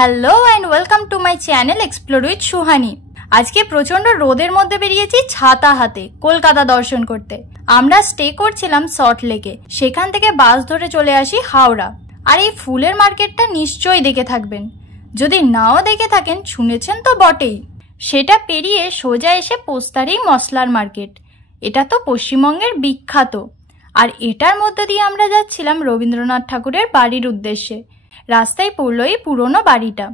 Hello and welcome to my channel explore with Suhani. আজকে প্রচন্ড রোদের মধ্যে বেরিয়েছি ছাতা হাতে কলকাতা দর্শন করতে। আমরা স্টে করছিলাম সল্ট লেকে, সেখান থেকে বাস ধরে চলে আসি হাওড়া। আর এই ফুলের মার্কেটটা নিশ্চয়ই দেখে থাকবেন, যদি নাও দেখে থাকেন শুনেছেন তো বটেই। সেটা পেরিয়ে সোজা এসে পোস্তারই মশলার মার্কেট, এটা তো পশ্চিমবঙ্গের বিখ্যাত। আর এটার মধ্যে দিয়ে আমরা যাচ্ছিলাম রবীন্দ্রনাথ ঠাকুরের বাড়ির উদ্দেশ্যে। রাস্তায় পড়লো এই পুরনো বাড়িটা,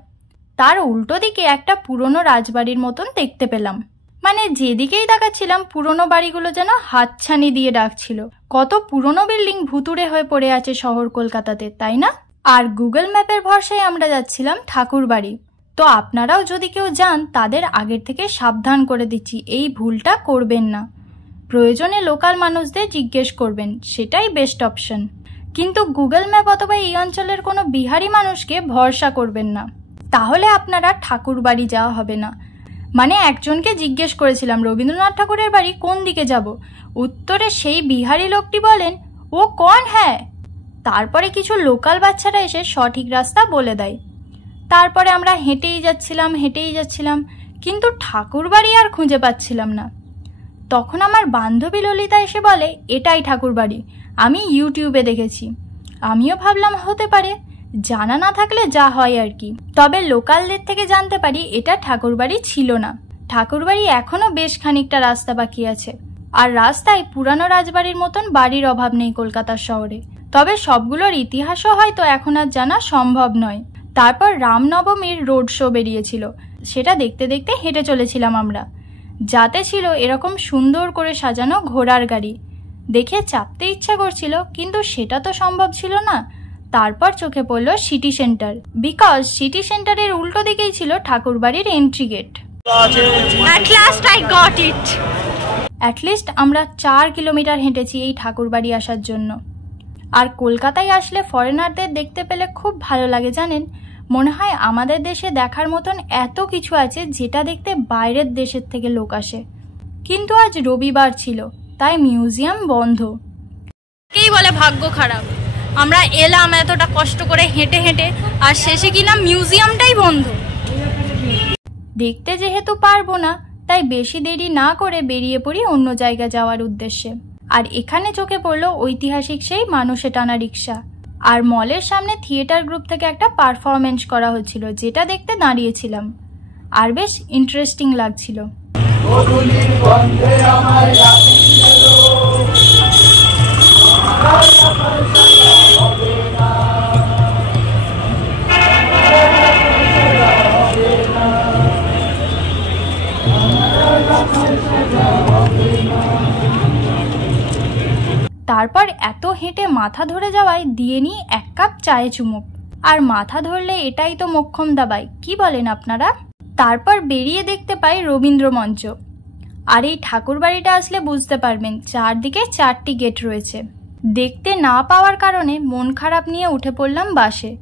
তার উল্টো দিকে একটা পুরনো রাজবাড়ির মতন দেখতে পেলাম। মানে যেদিকেই তাকাচ্ছিলাম পুরনো বাড়িগুলো যেন হাতছানি দিয়ে ডাকছিল। কত পুরনো বিল্ডিং ভুতুড়ে হয়ে পড়ে আছে শহর কলকাতাতে, তাই না? আর গুগল ম্যাপের ভরসায় আমরা যাচ্ছিলাম ঠাকুর বাড়ি। তো আপনারাও যদি কেউ যান তাদের আগের থেকে সাবধান করে দিচ্ছি, এই ভুলটা করবেন না। প্রয়োজনে লোকাল মানুষদের জিজ্ঞেস করবেন, সেটাই বেস্ট অপশন। কিন্তু গুগল ম্যাপ অথবা এই অঞ্চলের কোনো বিহারি মানুষকে ভরসা করবেন না, তাহলে আপনারা ঠাকুর বাড়ি যাওয়া হবে না। মানে একজনকে জিজ্ঞেস করেছিলাম রবীন্দ্রনাথ ঠাকুরের বাড়ি কোন দিকে যাব, উত্তরে সেই বিহারি লোকটি বলেন ও কন হ্যাঁ। তারপরে কিছু লোকাল বাচ্চারা এসে সঠিক রাস্তা বলে দেয়। তারপরে আমরা হেঁটেই যাচ্ছিলাম, কিন্তু ঠাকুর বাড়ি আর খুঁজে পাচ্ছিলাম না। তখন আমার বান্ধবী ললিতা এসে বলে এটাই ঠাকুর বাড়ি, আমি ইউটিউবে দেখেছি। আমিও ভাবলাম হতে পারে, জানা না থাকলে যা হয় আর কি। তবে লোকালদের থেকে জানতে পারি এটা ঠাকুরবাড়ি ছিল না। ঠাকুরবাড়ি এখনো বেশ খানিকটা রাস্তা বাকি আছে। আর রাস্তায় পুরানো রাজবাড়ির মতন বাড়ির অভাব নেই কলকাতার শহরে। তবে সবগুলোর ইতিহাসও হয়তো এখন আর জানা সম্ভব নয়। তারপর রামনবমীর রোড শো বেরিয়েছিল, সেটা দেখতে দেখতে হেঁটে চলেছিলাম আমরা। যাতে ছিল এরকম সুন্দর করে সাজানো ঘোড়ার গাড়ি, দেখে চাপতে ইচ্ছা করছিল, কিন্তু সেটা তো সম্ভব ছিল না। তারপর চোখে পড়ল সিটি সেন্টার, বিকজ সিটি সেন্টারের উল্টো দিকেই ছিল ঠাকুরবাড়ির এন্ট্রি গেট। অ্যাটলিস্ট আমরা 4 কিলোমিটার হেঁটেছি এই ঠাকুরবাড়ি আসার জন্য। আর কলকাতায় আসলে ফরেনারদের দেখতে পেলে খুব ভালো লাগে জানেন। মনে হয় আমাদের দেশে দেখার মতন এত কিছু আছে যেটা দেখতে বাইরের দেশের থেকে লোক আসে। কিন্তু আজ রবিবার ছিল, তাই মিউজিয়াম বন্ধ। কেই বলে ভাগ্য খারাপ, আমরা এলাম এতটা কষ্ট করে হেঁটে হেঁটে, আর শেষে কিনা মিউজিয়ামটাই বন্ধ। দেখতে যেহেতু পারবো না, তাই বেশি দেরি না করে বেরিয়ে পড়ি অন্য জায়গা যাওয়ার উদ্দেশ্যে। আর এখানে চোখে পড়লো ঐতিহাসিক সেই মানুষে টানা রিক্সা। আর মলের সামনে থিয়েটার গ্রুপ থেকে একটা পারফরমেন্স করা হচ্ছিল, যেটা দেখতে দাঁড়িয়েছিলাম। আর বেশ ইন্টারেস্টিং লাগছিল। তারপর এত হেঁটে মাথা ধরে যাওয়ায় দিয়ে নিই 1 কাপ চায়ে চুমুক। আর মাথা ধরলে এটাই তো মোক্ষম দাবায়, কি বলেন আপনারা? তারপর বেরিয়ে দেখতে পাই রবীন্দ্র মঞ্চ। আর এই ঠাকুর বাড়িটা আসলে বুঝতে পারবেন চারদিকে 4টি গেট রয়েছে। দেখতে না পাওয়ার কারণে মন খারাপ নিয়ে উঠে পড়লাম বাসে।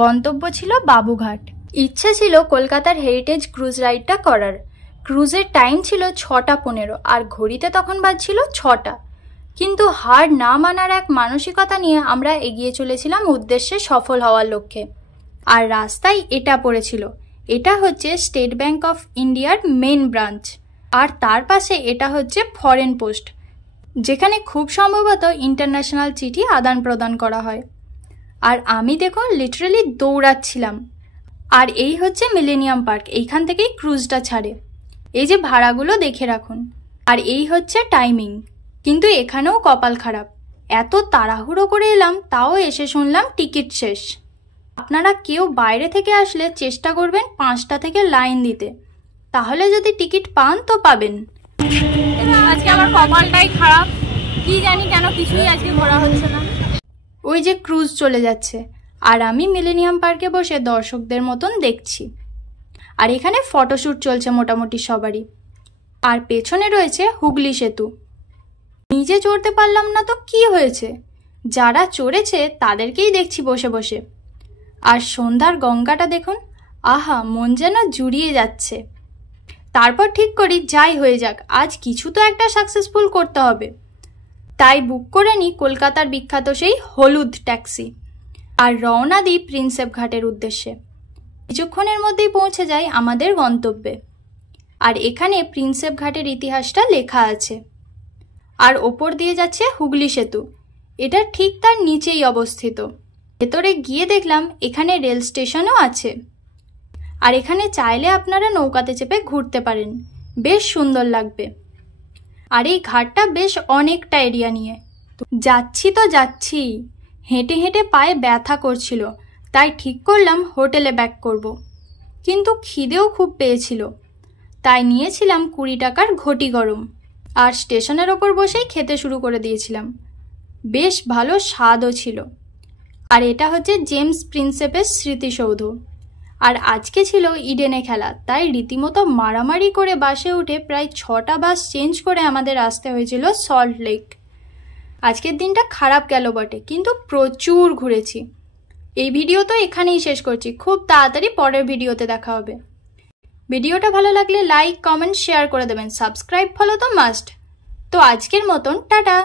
গন্তব্য ছিল বাবুঘাট। ইচ্ছে ছিল কলকাতার হেরিটেজ ক্রুজ রাইডটা করার। ক্রুজের টাইম ছিল 6টা 15, আর ঘড়িতে তখন বাজছিল 6টা। কিন্তু হার না মানার এক মানসিকতা নিয়ে আমরা এগিয়ে চলেছিলাম উদ্দেশ্যে সফল হওয়ার লক্ষ্যে। আর রাস্তায় এটা পড়েছিল, এটা হচ্ছে স্টেট ব্যাংক অফ ইন্ডিয়ার মেন ব্রাঞ্চ। আর তার পাশে এটা হচ্ছে ফরেন পোস্ট, যেখানে খুব সম্ভবত ইন্টারন্যাশনাল চিঠি আদান প্রদান করা হয়। আর আমি দেখুন লিটারালি দৌড়াচ্ছিলাম। আর এই হচ্ছে মিলেনিয়াম পার্ক, এইখান থেকেই ক্রুজটা ছাড়ে। এই যে ভাড়াগুলো দেখে রাখুন। আর এই হচ্ছে টাইমিং। কিন্তু এখানেও কপাল খারাপ, এত তাড়াহুড়ো করে এলাম, তাও এসে শুনলাম টিকিট শেষ। আপনারা কেউ বাইরে থেকে আসলে চেষ্টা করবেন 5টা থেকে লাইন দিতে, তাহলে যদি টিকিট পান তো পাবেন। আজকে আমার কপালটাই খারাপ, কি জানি কেন কিছুই আজকে ঘোরা হচ্ছে না। ওই যে ক্রুজ চলে যাচ্ছে, আর আমি মিলেনিয়াম পার্কে বসে দর্শকদের মতন দেখছি। আর এখানে ফটোশ্যুট চলছে মোটামুটি সবারই। আর পেছনে রয়েছে হুগলি সেতু। নিজে চড়তে পারলাম না তো কি হয়েছে, যারা চড়েছে তাদেরকেই দেখছি বসে বসে। আর সন্ধ্যার গঙ্গাটা দেখুন, আহা, মন যেন জুড়িয়ে যাচ্ছে। তারপর ঠিক করি যাই হয়ে যাক, আজ কিছু তো একটা সাকসেসফুল করতে হবে। তাই বুক করে নিই কলকাতার বিখ্যাত সেই হলুদ ট্যাক্সি। আর রওনা দিই প্রিন্সেপ ঘাটের উদ্দেশ্যে। কিছুক্ষণের মধ্যেই পৌঁছে যাই আমাদের গন্তব্যে। আর এখানে প্রিন্সেপ ঘাটের ইতিহাসটা লেখা আছে। আর ওপর দিয়ে যাচ্ছে হুগলি সেতু, এটা ঠিক তার নিচেই অবস্থিত। ভেতরে গিয়ে দেখলাম এখানে রেল স্টেশনও আছে। আর এখানে চাইলে আপনারা নৌকাতে চেপে ঘুরতে পারেন, বেশ সুন্দর লাগবে। আর এই ঘাটটা বেশ অনেকটা এরিয়া নিয়ে। যাচ্ছি, হেঁটে হেঁটে পায়ে ব্যথা করছিল, তাই ঠিক করলাম হোটেলে ব্যাক করব। কিন্তু খিদেও খুব পেয়েছিল, তাই নিয়েছিলাম 20 টাকার ঘটি গরম, আর স্টেশনের ওপর বসেই খেতে শুরু করে দিয়েছিলাম। বেশ ভালো স্বাদও ছিল। আর এটা হচ্ছে জেমস প্রিন্সেপের স্মৃতিসৌধ। আর আজকে ছিল ইডেনে খেলা, তাই রীতিমতো মারামারি করে বাসে উঠে প্রায় 6টা বাস চেঞ্জ করে আমাদের আসতে হয়েছিল সল্ট লেক। আজকের দিনটা খারাপ গেল বটে, কিন্তু প্রচুর ঘুরেছি। এই ভিডিও তো এখানেই শেষ করছি, খুব তাড়াতাড়ি পরের ভিডিওতে দেখা হবে। ভিডিওটা ভালো লাগলে লাইক, কমেন্ট, শেয়ার করে দেবেন। সাবস্ক্রাইব ফলো তো মাস্ট। তো আজকের মতন টাটা।